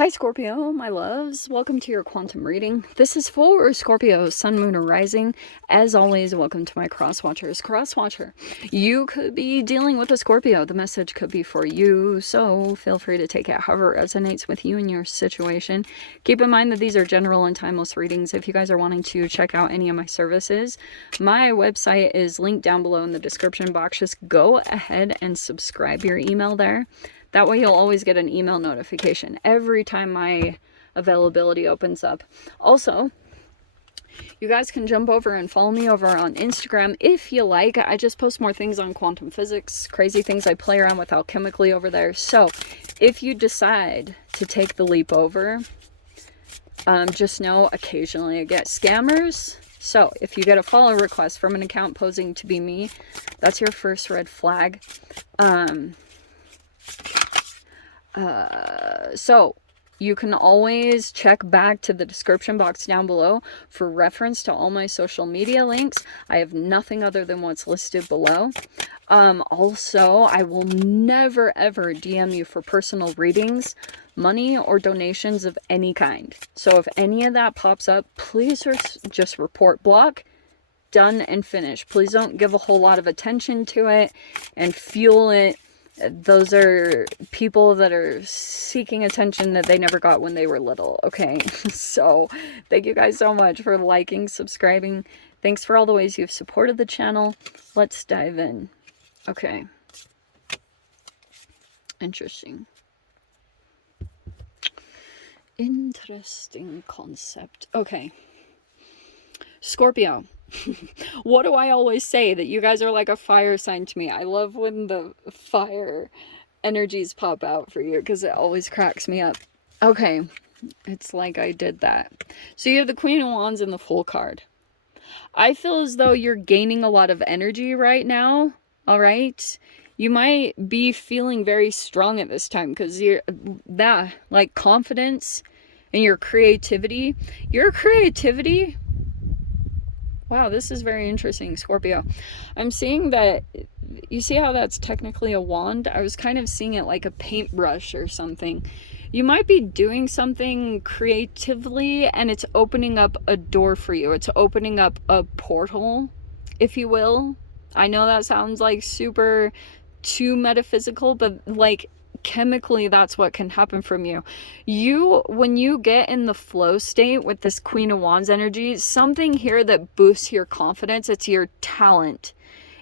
Hi Scorpio, my loves. Welcome to your quantum reading. This is for Scorpio, Sun, Moon, or Rising. As always, welcome to my cross watchers. Cross watcher, you could be dealing with a Scorpio. The message could be for you, so feel free to take it however it resonates with you and your situation. Keep in mind that these are general and timeless readings. If you guys are wanting to check out any of my services, my website is linked down below in the description box. Just go ahead and subscribe your email there. That way you'll always get an email notification every time my availability opens up. Also, you guys can jump over and follow me over on Instagram if you like. I just post more things on quantum physics, crazy things I play around with alchemically over there. So if you decide to take the leap over, just know occasionally I get scammers. So if you get a follow request from an account posing to be me, that's your first red flag. So you can always check back to the description box down below for reference to all my social media links. I have nothing other than what's listed below. Also, I will never ever DM you for personal readings, money, or donations of any kind. So if any of that pops up, please just report block. Done and finished. Please don't give a whole lot of attention to it and fuel it. Those are people that are seeking attention that they never got when they were little, okay? So, thank you guys so much for liking, subscribing. Thanks for all the ways you've supported the channel. Let's dive in. Okay. Interesting. Interesting concept. Okay. Scorpio. What do I always say? That you guys are like a fire sign to me. I love when the fire energies pop out for you because it always cracks me up. Okay, it's like I did that. So you have the Queen of Wands and the Fool card. I feel as though you're gaining a lot of energy right now, all right? You might be feeling very strong at this time because you're that, like, confidence and your creativity. Your creativity... Wow, this is very interesting, Scorpio. I'm seeing that, you see how that's technically a wand? I was kind of seeing it like a paintbrush or something. You might be doing something creatively and it's opening up a door for you. It's opening up a portal, if you will. I know that sounds like super too metaphysical, but like chemically that's what can happen from you. When you get in the flow state with this Queen of Wands energy, something here that boosts your confidence, it's your talent.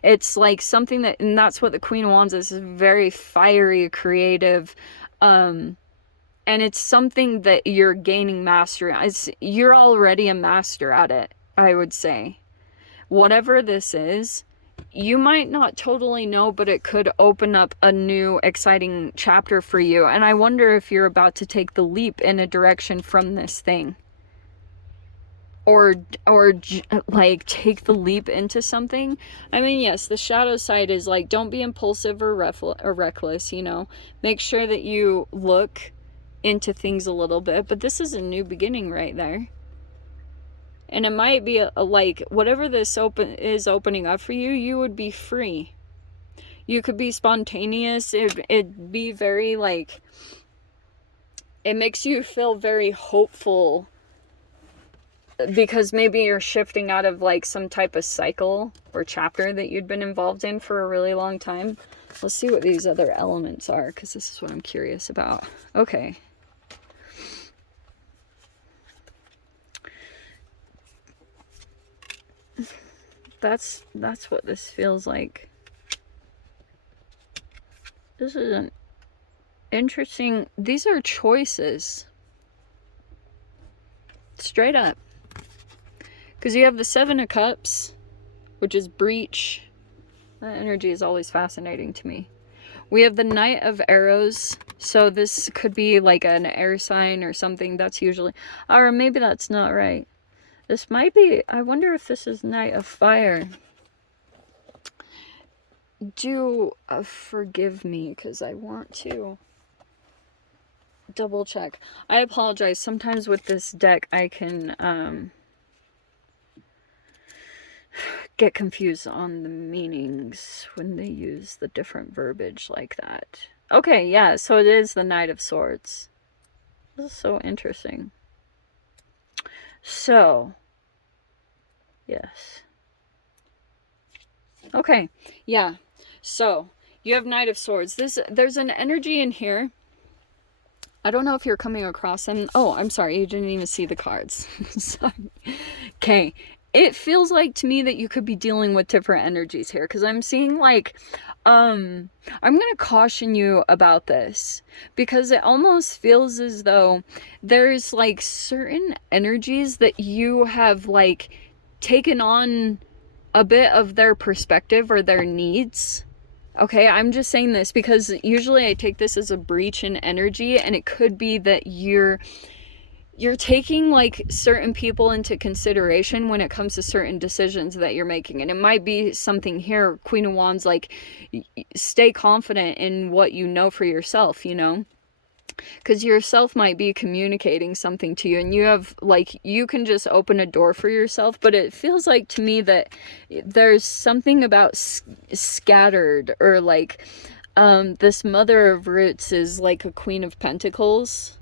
It's like something that, and that's what the Queen of Wands is very fiery, creative, and it's something that you're gaining mastery on. You're already a master at it, I would say. Whatever this is, you might not totally know, but it could open up a new exciting chapter for you. And I wonder if you're about to take the leap in a direction from this thing. Or like take the leap into something. I mean, yes, the shadow side is like, don't be impulsive or reckless, you know. Make sure that you look into things a little bit. But this is a new beginning right there. And it might be like, whatever this is opening up for you, you would be free. You could be spontaneous. It'd be very like, it makes you feel very hopeful. Because maybe you're shifting out of like some type of cycle or chapter that you'd been involved in for a really long time. Let's see what these other elements are, because this is what I'm curious about. Okay. That's what this feels like. This is an interesting... These are choices. Straight up. Because you have the Seven of Cups, which is breach. That energy is always fascinating to me. We have the Knight of Arrows. So this could be like an air sign or something. That's usually... Or maybe that's not right. This might be... I wonder if this is Knight of Fire. Do forgive me because I want to double check. I apologize. Sometimes with this deck I can get confused on the meanings when they use the different verbiage like that. Okay, yeah, so it is the Knight of Swords. This is so interesting. So, yes. Okay, yeah. So, you have Knight of Swords. There's an energy in here. I don't know if you're coming across them. Oh, I'm sorry, you didn't even see the cards. Sorry. Okay. It feels like to me that you could be dealing with different energies here, because I'm seeing like I'm gonna caution you about this, because it almost feels as though there's like certain energies that you have like taken on a bit of their perspective or their needs. Okay, I'm just saying this because usually I take this as a breach in energy, and it could be that you're taking like certain people into consideration when it comes to certain decisions that you're making. And it might be something here, Queen of Wands, like stay confident in what you know for yourself, you know? Because yourself might be communicating something to you, and you have like, you can just open a door for yourself. But it feels like to me that there's something about scattered, or like this Mother of Roots is like a Queen of Pentacles.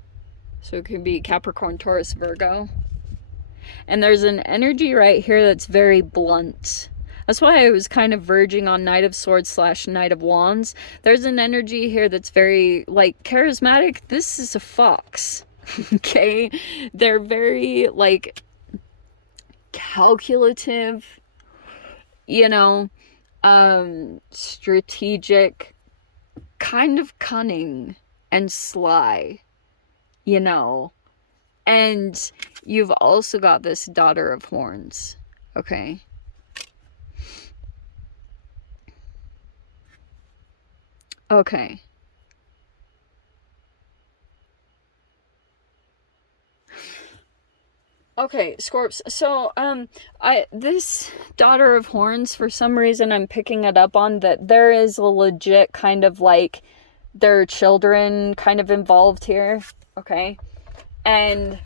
So it could be Capricorn, Taurus, Virgo. And there's an energy right here that's very blunt. That's why I was kind of verging on Knight of Swords / Knight of Wands. There's an energy here that's very, like, charismatic. This is a fox. Okay? They're very, like, calculative, you know, strategic, kind of cunning and sly, you know. And you've also got this Daughter of Horns, okay? Okay. Okay, Scorps. So, this Daughter of Horns, for some reason I'm picking it up on that there is a legit kind of like their children kind of involved here, okay? And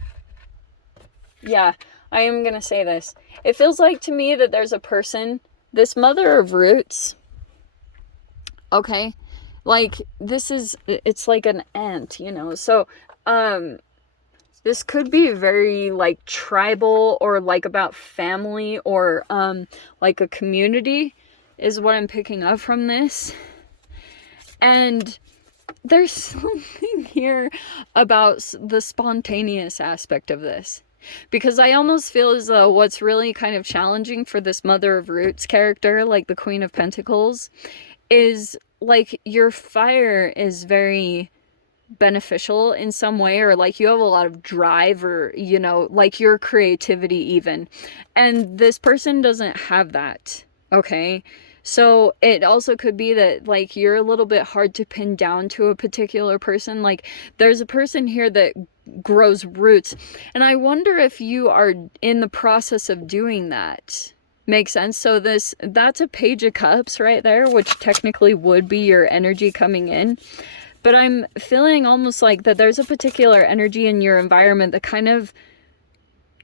yeah, I am gonna say this. It feels like to me that there's a person, this Mother of Roots, okay? Like, it's like an ant, you know? So, this could be very, like, tribal, or, like, about family, or, like, a community, is what I'm picking up from this. And there's something here about the spontaneous aspect of this. Because I almost feel as though what's really kind of challenging for this Mother of Roots character, like the Queen of Pentacles, is, like, your fire is very beneficial in some way, or like you have a lot of drive, or, you know, like your creativity even. And this person doesn't have that, okay? So it also could be that like you're a little bit hard to pin down to a particular person. Like there's a person here that grows roots, and I wonder if you are in the process of doing that. Makes sense? So that's a Page of Cups right there, which technically would be your energy coming in. But I'm feeling almost like that there's a particular energy in your environment that kind of,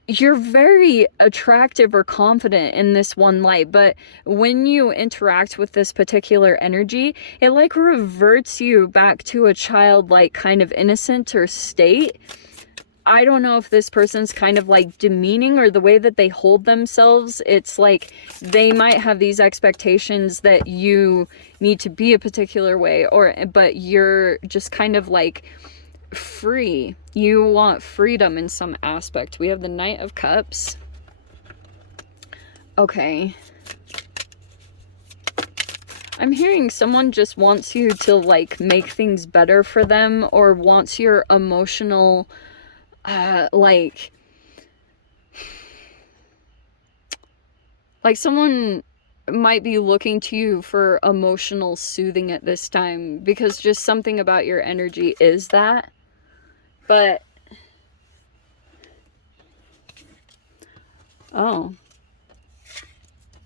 you're very attractive or confident in this one light, but when you interact with this particular energy, it like reverts you back to a childlike kind of innocent or state. I don't know if this person's kind of like demeaning, or the way that they hold themselves. It's like they might have these expectations that you need to be a particular way, but you're just kind of like free. You want freedom in some aspect. We have the Knight of Cups. Okay. I'm hearing someone just wants you to like make things better for them, or wants your emotional like someone might be looking to you for emotional soothing at this time, because just something about your energy is that. But oh,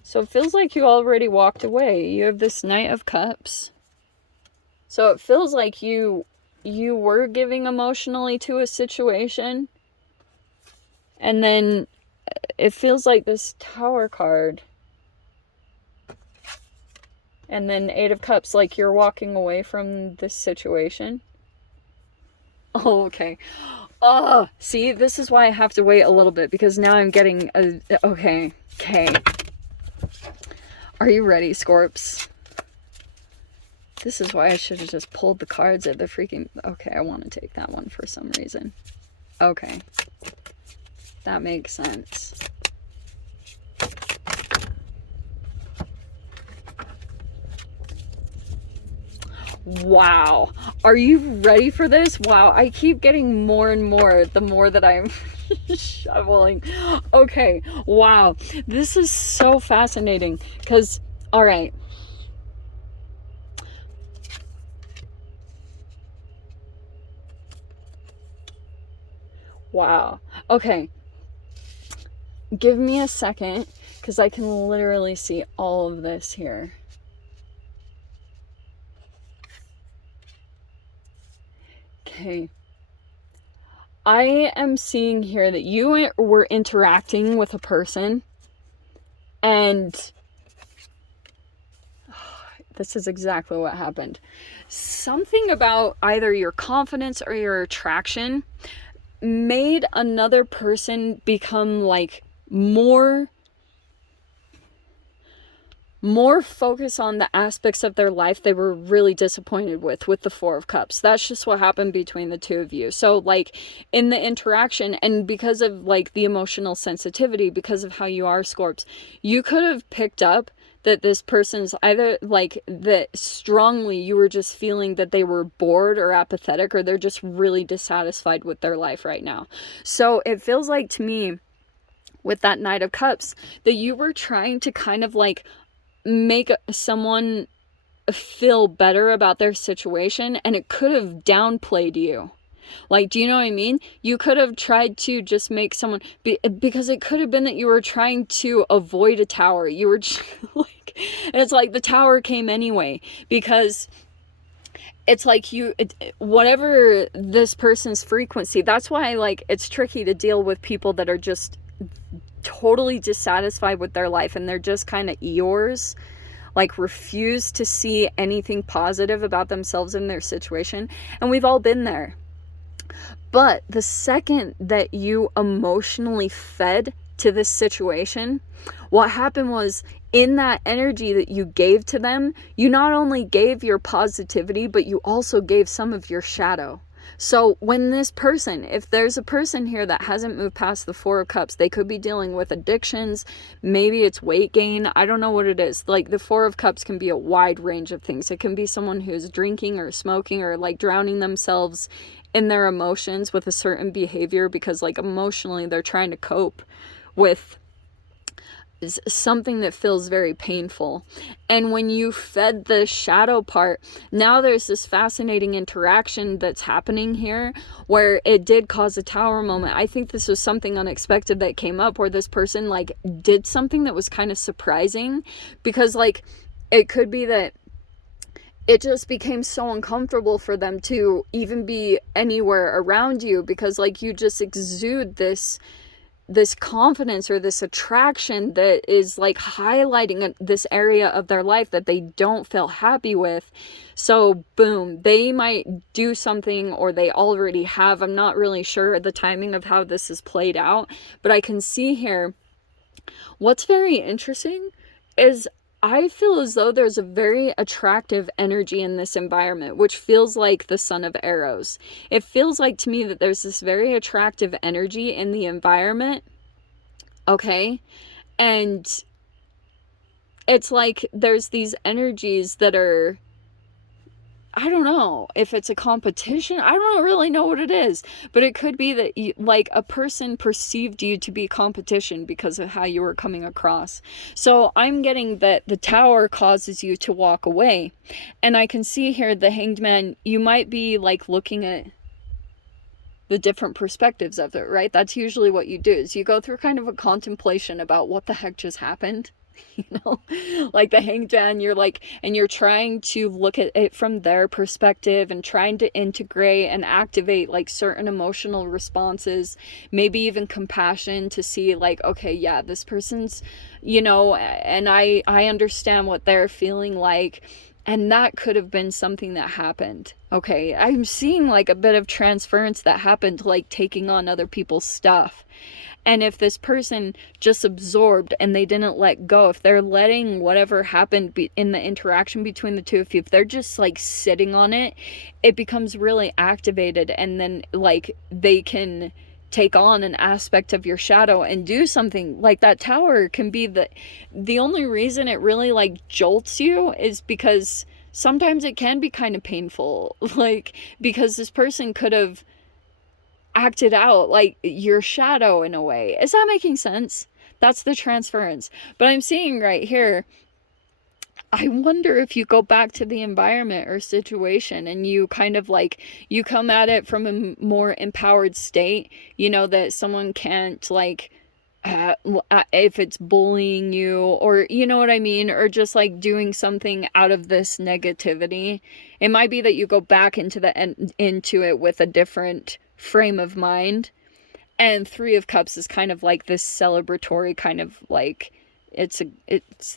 so it feels like you already walked away. You have this Knight of Cups, so it feels like you were giving emotionally to a situation, and then it feels like this Tower card, and then Eight of Cups, like you're walking away from this situation. Oh, okay. Oh, see, this is why I have to wait a little bit, because now I'm getting a... Okay. Are you ready, Scorps? This is why I should have just pulled the cards at the freaking... Okay, I want to take that one for some reason. Okay. That makes sense. Wow. Are you ready for this? Wow, I keep getting more and more the more that I'm shoveling. Okay, wow. This is so fascinating because, all right. Wow. Okay. Give me a second because I can literally see all of this here. Okay. I am seeing here that you were interacting with a person, and this is exactly what happened. Something about either your confidence or your attraction made another person become like more focus on the aspects of their life they were really disappointed with the Four of Cups. That's just what happened between the two of you. So like in the interaction, and because of like the emotional sensitivity, because of how you are, Scorps, you could have picked up that this person's either like that strongly you were just feeling that they were bored or apathetic, or they're just really dissatisfied with their life right now. So it feels like to me with that Knight of Cups that you were trying to kind of like make someone feel better about their situation, and it could have downplayed you. Like, do you know what I mean? You could have tried to just make someone because it could have been that you were trying to avoid a tower. You were just, like, and it's like the tower came anyway, because it's like whatever this person's frequency, that's why like it's tricky to deal with people that are just totally dissatisfied with their life and they're just kind of Eeyores, like refuse to see anything positive about themselves in their situation. And we've all been there. But the second that you emotionally fed to this situation, what happened was, in that energy that you gave to them, you not only gave your positivity, but you also gave some of your shadow. So when this person, if there's a person here that hasn't moved past the Four of Cups, they could be dealing with addictions. Maybe it's weight gain. I don't know what it is. Like the Four of Cups can be a wide range of things. It can be someone who's drinking or smoking or like drowning themselves in their emotions with a certain behavior because like emotionally they're trying to cope with something that feels very painful. And when you fed the shadow part, now there's this fascinating interaction that's happening here where it did cause a tower moment. I think this was something unexpected that came up where this person like did something that was kind of surprising, because like it could be that it just became so uncomfortable for them to even be anywhere around you, because like you just exude this confidence or this attraction that is like highlighting this area of their life that they don't feel happy with. So boom, they might do something, or they already have. I'm not really sure the timing of how this is played out, but I can see here what's very interesting is I feel as though there's a very attractive energy in this environment, which feels like the Son of Arrows. It feels like to me that there's this very attractive energy in the environment, okay? And it's like there's these energies that are, I don't know if it's a competition. I don't really know what it is, but it could be that you, like a person perceived you to be competition because of how you were coming across. So I'm getting that the tower causes you to walk away. And I can see here the Hanged Man, you might be like looking at the different perspectives of it, right? That's usually what you do, is you go through kind of a contemplation about what the heck just happened. You know, like the Hanged Man, you're like, and you're trying to look at it from their perspective and trying to integrate and activate like certain emotional responses, maybe even compassion, to see like, okay, yeah, this person's, you know, and I understand what they're feeling like. And that could have been something that happened. Okay, I'm seeing like a bit of transference that happened, like taking on other people's stuff. And if this person just absorbed and they didn't let go, if they're letting whatever happened in the interaction between the two of you, if they're just like sitting on it, it becomes really activated, and then like they can take on an aspect of your shadow and do something. Like that tower can be the only reason it really like jolts you is because sometimes it can be kind of painful, like because this person could have acted out like your shadow in a way. Is that making sense? That's the transference. But I'm seeing right here, I wonder if you go back to the environment or situation and you kind of like, you come at it from a more empowered state, you know, that someone can't like, if it's bullying you, or you know what I mean, or just like doing something out of this negativity. It might be that you go back into it with a different frame of mind. And Three of Cups is kind of like this celebratory kind of like, it's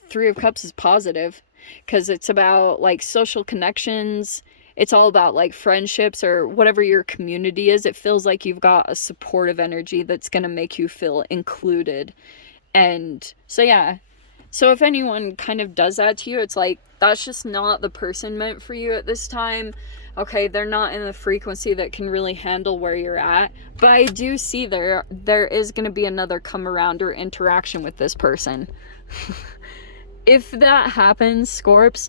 Three of Cups is positive because it's about like social connections. It's all about like friendships or whatever your community is. It feels like you've got a supportive energy that's going to make you feel included. And so, yeah. So if anyone kind of does that to you, it's like, that's just not the person meant for you at this time. Okay, they're not in the frequency that can really handle where you're at. But I do see there is going to be another come around or interaction with this person. If that happens, Scorps,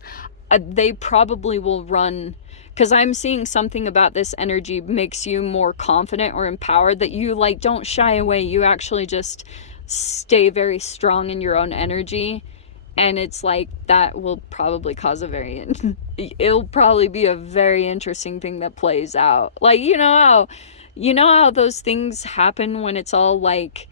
they probably will run, because I'm seeing something about this energy makes you more confident or empowered, that you like don't shy away. You actually just stay very strong in your own energy. And it's like that will probably cause it'll probably be a very interesting thing that plays out. Like, you know how those things happen when it's all like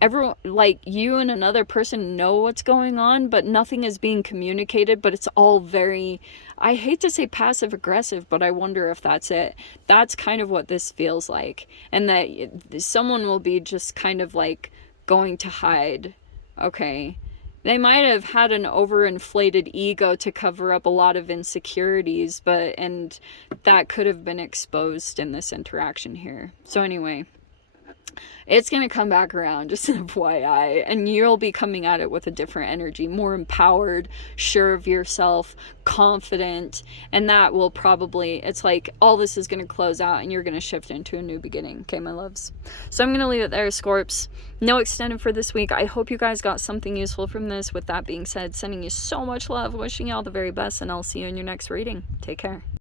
everyone, like you and another person know what's going on, but nothing is being communicated, but it's all very, I hate to say passive aggressive, but I wonder if that's it. That's kind of what this feels like. And that someone will be just kind of like going to hide. Okay. They might have had an overinflated ego to cover up a lot of insecurities, and that could have been exposed in this interaction here. So anyway, it's going to come back around, just an FYI, and you'll be coming at it with a different energy, more empowered, sure of yourself, confident, and that will probably, it's like all this is going to close out and you're going to shift into a new beginning. Okay, my loves? So I'm going to leave it there, Scorps. No extended for this week. I hope you guys got something useful from this. With that being said, sending you so much love, wishing you all the very best, and I'll see you in your next reading. Take care.